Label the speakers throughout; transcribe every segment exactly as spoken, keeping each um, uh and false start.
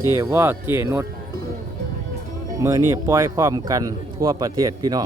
Speaker 1: เจว่าเจนุชมือนี้ปล่อยพร้อมกันทั่วประเทศพี่น้อง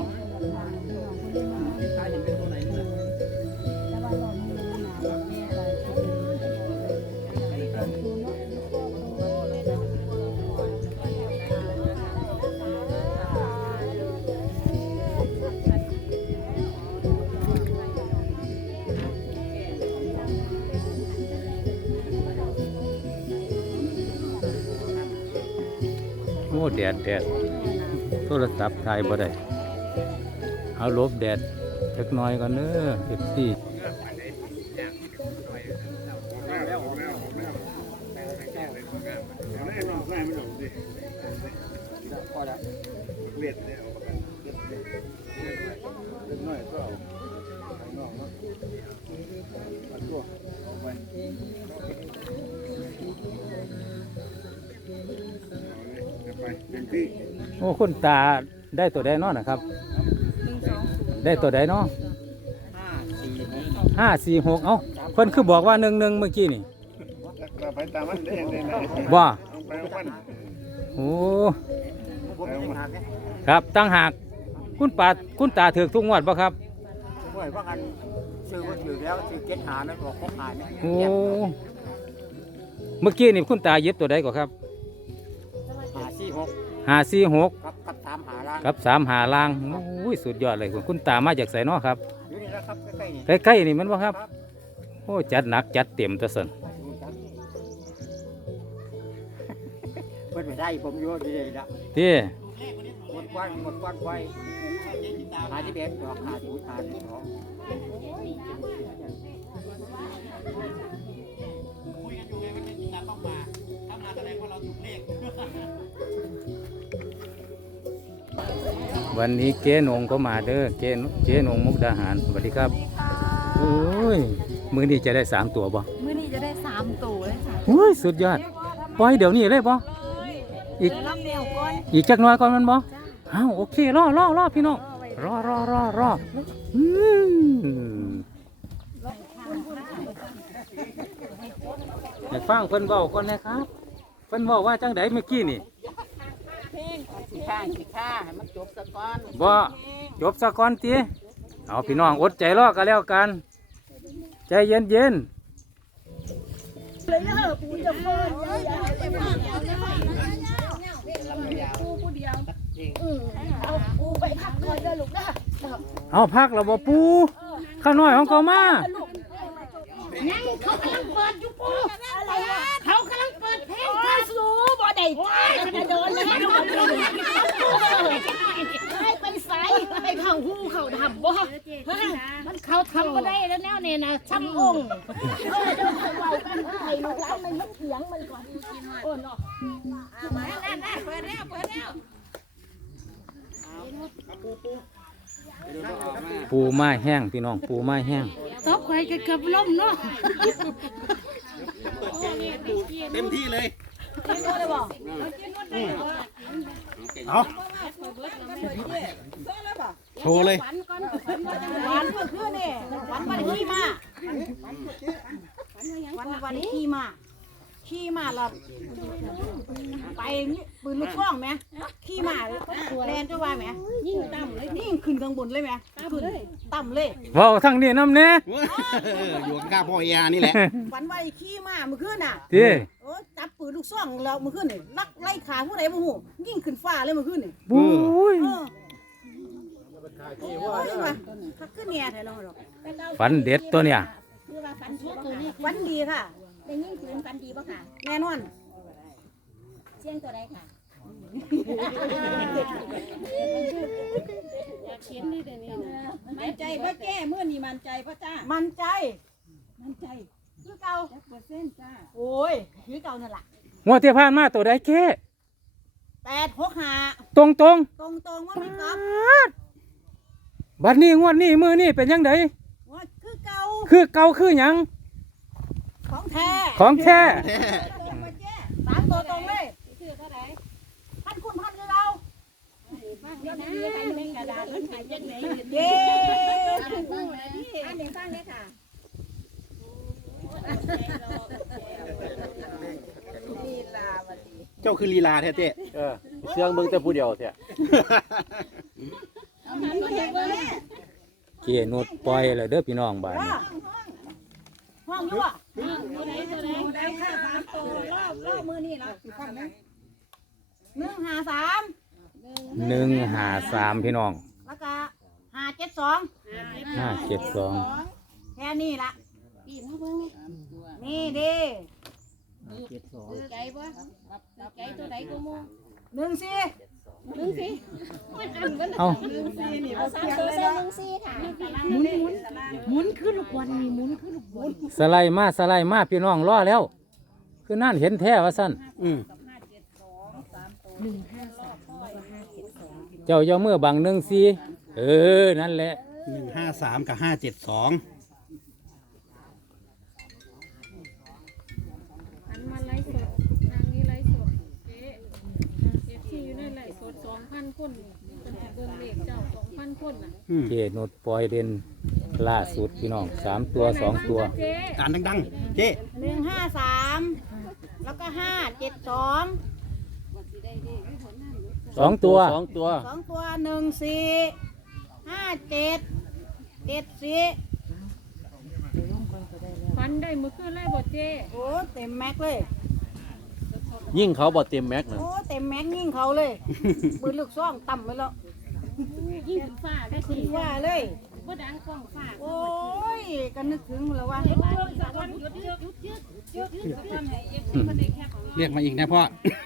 Speaker 1: โอ้แดดแดดโทรศัพท์ถ่ายบ่ได้เอาลบแดดเล็กน้อยก่อนเด้อเอฟซีโอ้คุณตาได้ตัวใดเนาะนะครับได้ตัวใดเนาะห้าสี่หกเอ้าเพิ่นคือบอกว่าหนึ่งหนึ่งเมื่อกี้นี่บ่โอ้ครับตั้งหากคุณป่าคุณตาถือทุกงวดป่ะครับ
Speaker 2: เมื่อว่ากันซื้อมาถือแล้วซื้อเก็ตหาไม่บอกเขาหายเนี่ย
Speaker 1: โอ้เมื่อกี้นี่คุณตาเย็บตัวใดก่อนครับ
Speaker 2: หาสี่หก
Speaker 1: หาสี่หก
Speaker 2: ครับกับสามหาล่าง
Speaker 1: กับสามหาล่างโอ้ยสุดยอดเลยคุณคุณตามาจากไสเนาะครับ
Speaker 2: อยู่นี่นะครับใกล้ๆนี่
Speaker 1: ใกล้ๆนี่มันบ่ครับโอ้จัดหนักจัดเต็มตัวสัน
Speaker 2: เปิดไม่ได้ผมอยู่ที่นี่ละ
Speaker 1: ที่
Speaker 2: หมดควันหมดควันไฟหาที่เบ็ดดอกหาที่หาที่สอง
Speaker 1: วันนี้เจ๊นงก็มาเด้อเจ๊เจ๊นงมุกดาหารสวัสดีครับโอ้ยมือนี้จะได้สามตัวบ่
Speaker 3: มือนี้จะได้สามตัวเลยค่ะ
Speaker 1: โอ้ยสุดยอดปล่อยเดี๋ยวนี้เลยบ่อีกอีกจักน้อยก่อนมันบ่อ้าวโอเครอรอรอพี่น้องรอรอรอรออืมอยากฟังเพิ่นเว้าก่อนนะครับเพิ่นเว้าว่าจังไดเมื่อกี้นี่
Speaker 3: สิข้าสิข้าให้มันจบซะก่อน
Speaker 1: บ่จบซะก่อนติเอาพี่น้องอดใจรอกันแล้วกันใจเย็นเย็นเอาพักเราบ่ปูข้าน้อยของเขามา
Speaker 3: ยังเขากำลังเปิดอยู่ปูอะไรเขากำลังเปิดเพลงพาสูบ่ได้จ้าจะโดนแล้วให้เป็นสายให้เข้าหูเข้าทำบ่มันเขาทำบ่ได้แล้วแนวเนี่ยนะช้ำองค์เออเดี๋ยวเขาเว้ากันให้ลูกหลานมันมาเถียงมันก่อนโอ้เนาะมาแล้วเปิดแล้วเปิดแล้ว
Speaker 1: ปูไม้แห้งพี่น้องปูไม้แห้ง
Speaker 3: ตบใครจะเกือบล้มเนาะ
Speaker 2: เต็มที่เลย
Speaker 3: เอา
Speaker 2: โชว์เลย
Speaker 3: วันเมื่อคืนนี่วันวันขี้มาวันวันขี้มาขี้มาเราไปปืนลูกช่องไหมขี้มาแลนจะว่าไหมยิ่งต่ำเลยยิ่งขึ้นข้างบนเลยไหมขึ้นต่ำเลย
Speaker 1: ว้าวทั้งนี้น้ำเนี้ย
Speaker 2: อยู่ข้างพ่อยานี่แหละ
Speaker 3: วันวันขี้มาเมื่อคืนน่ะ
Speaker 1: ที่
Speaker 3: โอ้จับปืนลูกช่องเราเมื่อคืนนี่ลักไล่ขาผู้ใดบ่ฮู้ยิ่งขึ้นฟ้าเลยเมื่อคืนนี่
Speaker 1: บุ้ย
Speaker 3: พักขึ้นเนี่ยไทยเราหรอก
Speaker 1: ฝันเด็ดตัวเนี่ย
Speaker 3: ฝันดีค่ะ
Speaker 4: ได้ยินเสียงกันดีป่ะค่ะ
Speaker 3: แน่นอน
Speaker 4: เสียงตัวใดค่ะอยากเขียนนี่เดี๋ยวนี้
Speaker 3: มั่นใจพ่อแก้เมื่อนี่มั่นใจพ่อจ้ามั่นใจ
Speaker 4: มั่นใจ
Speaker 3: คือเก่า
Speaker 4: จักเปอร์เซ็นต์จ้า
Speaker 3: โอ้ยคือเก่านั่นแหละ
Speaker 1: งวดที่ผ่านมาตัวใดแค่
Speaker 3: แปดหกห้า
Speaker 1: ตรงตรง
Speaker 3: ตรงตรงว่ามีกับ
Speaker 1: บัดนี้งวดนี้มือนี้เป็นยังไง
Speaker 3: ว่าคือเก่า
Speaker 1: คือเก่าคือหยัง
Speaker 3: ของแท้
Speaker 1: ของแท้
Speaker 3: สามตัวตรงเลย
Speaker 4: คือเท่าไหร่
Speaker 3: พันคุณพันกับเรา
Speaker 4: เดี๋ยวนะในกระดาษมันขายยังไง
Speaker 3: เย้
Speaker 4: อันเดี๋ยวฟังเลยค่ะนี่ลาวันดี
Speaker 5: เจ้าคือลีลาแท้เจ๊
Speaker 2: เออเชื่องมึงแต่ผู้เดียวเถอะ
Speaker 1: เจนุชปล่อยแล้วเด้อพี่น้องบ้านนี้
Speaker 3: ห้องยั่ว
Speaker 4: ได้ค่าสามตัวรอบรอบมือนี่ละอีกฝั่งนึง
Speaker 3: หนึ่งห้าสาม
Speaker 1: หนึ่งห้าสามพี่น้อง
Speaker 3: แล้วก็ห้าเจ็ดสอง
Speaker 1: ห้าเจ็ดสอง
Speaker 3: แค่นี้ละ
Speaker 4: ปีมาเบิ่ง
Speaker 3: นี่ดิ
Speaker 2: เจ็ดสอง
Speaker 4: ใจบ่ใจตัวใดก็มู
Speaker 3: หนึ่งสี่
Speaker 4: หนึ่งสิมันอันมัน
Speaker 1: เอา
Speaker 4: เอาสามตัวใส่หนึ่งสี่ค่ะ
Speaker 3: หมุนหมุนหมุนขึ้นลูกบอลนี่หมุนขึ้นลูกบอล
Speaker 1: สไลด์มาสไลด์มาพี่น้องรอแล้ว คือนั่นเห็นแท้ว่าสั้น
Speaker 5: อืม
Speaker 1: เจ้าเจ้าเมื่อบังหนึ่งสีเออนั่นแหละ
Speaker 5: หนึ่งห้าสามกับห้าเจ็ดสอง
Speaker 6: อันมาไลฟ์สดทางนี้ไลฟ์สดเจ๊เอฟซีอยู่ในไลฟ์สดสองพันคนเป็นเบิ่งเลขเจ้าสองพันคนน่ะ
Speaker 5: อืม
Speaker 1: เจนุชปล่อยเด่นล่าสุดพี่น้องสามตัวสองตัว
Speaker 6: เจ๊
Speaker 5: อ่านดังๆ เจ๊
Speaker 3: หนึ่งห้าสามแล้วก็ห้าเจ็ดสอง
Speaker 1: สองตัว
Speaker 2: สองตัว
Speaker 3: สองตัวหนึ่งสี่ห้าเจ็ดเจ็ดสี่
Speaker 6: ฟันได้มือขึ้นไล่บ่เจ๊
Speaker 3: โอ้เต็มแม็กเลย
Speaker 2: ยิ่งเขาบ่เต็มแม็กนะ
Speaker 3: โอ้เต็มแม็กยิ่งเขาเลยปืนลูกซ่องต่ำไปแล้ว
Speaker 6: ยิ่งขึ้นฟ้าได้
Speaker 3: ขึ้
Speaker 6: สิ
Speaker 3: นว่าเลย
Speaker 6: บ่ดังกล้องฟ้า
Speaker 3: โอ้ยก็นึกถึงแล้วว่า
Speaker 6: หยุดหยุดสะก้อนหยุดหยุดหยุดหยุดหยุดหยุดสะก้อนให้เอฟซีเพิ่นได้แคป
Speaker 5: เรียกมาอีกนะพ่อ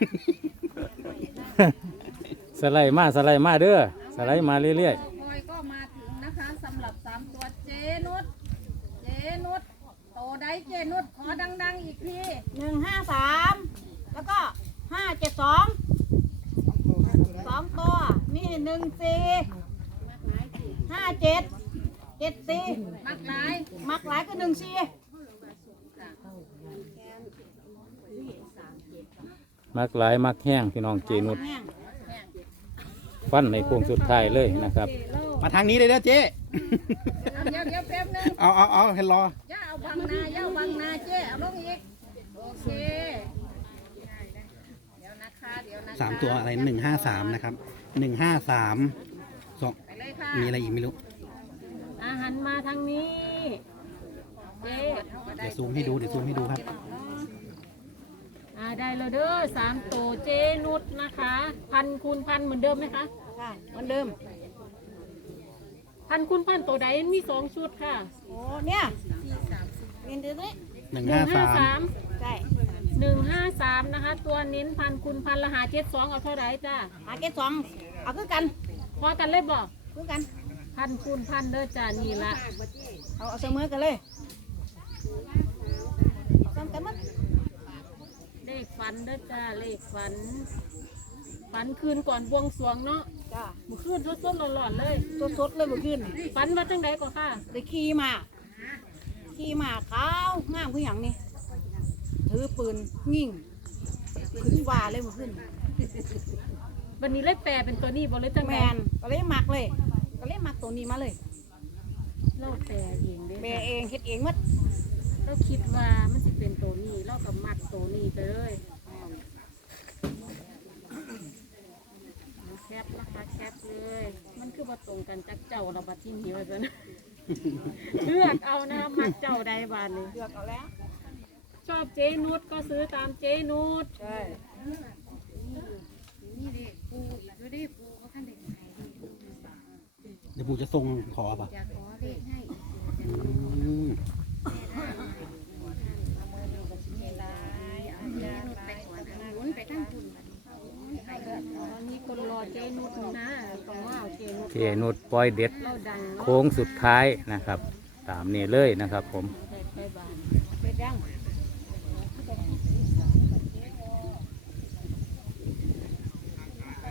Speaker 1: สไลด์มาสไลด์มาเด้อสไลด์มาเรื่อย
Speaker 4: คอยก็มาถึงนะคะสำหรับสามตัวเจนุชเจนุชโตได้เจนุชขอดังๆอีกที
Speaker 3: หนึ่งห้าสามแล้วก็ห้าเจ็ดสองสองตัวนี่หนึ่งสี่ห้าเจ็ดเจ็ดสี่
Speaker 4: มักหลาย
Speaker 3: มักหลายก็หนึ่งสี่
Speaker 1: ๆมักหลายมักแห้งพี่น้องเจนุช
Speaker 3: แห้ง
Speaker 1: ฟันในโค้งสุดท้ายเลยนะครับ
Speaker 5: มาทางนี้เลยนะเจ๊
Speaker 4: เดี๋ยวเดี๋ยวแป๊บนึง
Speaker 5: เอาเอาเอาให้รอ
Speaker 4: อย่าเอาบังนาอย่าเอาบังนาเจ๊เอาลงอีกโอเคเดี๋ยวนะคะเดี๋ยวนะคะ
Speaker 5: สามตัวอะไรหนึ่งห้าสามนะครับหนึ่งห้าสามสอง
Speaker 4: ไปเลยค่ะ
Speaker 5: มีอะไรอีกไม่รู้
Speaker 6: อาหารมาทางนี้เจ๊
Speaker 5: เดี๋ยวซูมให้ดูเดี๋ยวซูมให้ดูครับ
Speaker 6: อ่าได้แล้วเด้อสามตัวเจ๊นุชนะคะ พันคูณพันเหมือนเดิมไหมคะ
Speaker 3: ค่ะเหมือนเดิม
Speaker 6: พันคูณพันตัวใดมีสองชุดค่ะ
Speaker 3: โอ้เนี่ยกินเดี๋ยวนี้
Speaker 5: หนึ่ง
Speaker 6: หนึ่
Speaker 5: ห้าง
Speaker 6: ห้า
Speaker 5: สาม
Speaker 6: สาม
Speaker 3: ใช่
Speaker 6: หนึ่งห้าสามนะคะ ตัวเน้นพันคูณพันละหาเจ็ดสองเอาเท่าไหร่จ้า
Speaker 3: หาเก็ตสองเอาคือกัน
Speaker 6: พอกันเลยบอก
Speaker 3: คือกัน
Speaker 6: พันคูณพันเด้อจ้านี่ละ
Speaker 3: เอาเอาเสมอกันเลยเอาซ้ำกันหมั้
Speaker 6: เลขฝันเด้อจ้าเลขฝัน ฝันคืนก่อนบวงสรวงเนาะ
Speaker 3: จ้า
Speaker 6: เมื่อคืนสดๆหลอนๆเลย
Speaker 3: ตัวสดเลยเมื่อคืน
Speaker 6: ฝันว่าจังไดก็ค่ะ
Speaker 3: ได้ขี่มาขี่มาขาวงามคืออย่างนี้ถือปืนยิงขึ้นฟ้าเลยเมื่อคืน
Speaker 6: วันนี้เลขแปลเป็นตัวนี้บ่เลยจัง
Speaker 3: แม
Speaker 6: แม
Speaker 3: นก็เลยมักเลย ก็เลยมักตัวนี้มาเลย
Speaker 6: เราแปลเองเด้
Speaker 3: แม่เองเฮ็ดเองหมัด
Speaker 6: เราคิดว่ามันสิเป็นตัวนี้เราก็มัดตัวนี้ไปเลยแคปนะคะแคปเลย มันคือว่าตรงกันจักเจ้าเราบัดที่นี้ว่า ซั่น เลือกเอานะมักเจ้าใดบานนี้
Speaker 3: เลือกเอาแล้ว
Speaker 6: ชอบเจนุชก็ซื้อตามเจนุช
Speaker 3: ใช่
Speaker 4: นี่เด็กปูอีกดูดิปูเขาท่านเด็กไหน
Speaker 5: เดี๋ยวปู่จะส่งขอป่ะ
Speaker 4: อยากขอเลขให้
Speaker 5: อืม
Speaker 4: เวลาเอาเจนุชไปขอทางนู้นไปทางคุณให้เกิด
Speaker 6: ตอนนี้คนรอเจนุชนะต้องว่าเจนุช
Speaker 1: เจนุชปล่อยเด็ด
Speaker 6: เราดัง
Speaker 1: โค้งสุดท้ายนะครับ ตามนี้เลยนะครับผม
Speaker 6: ไปบ้าน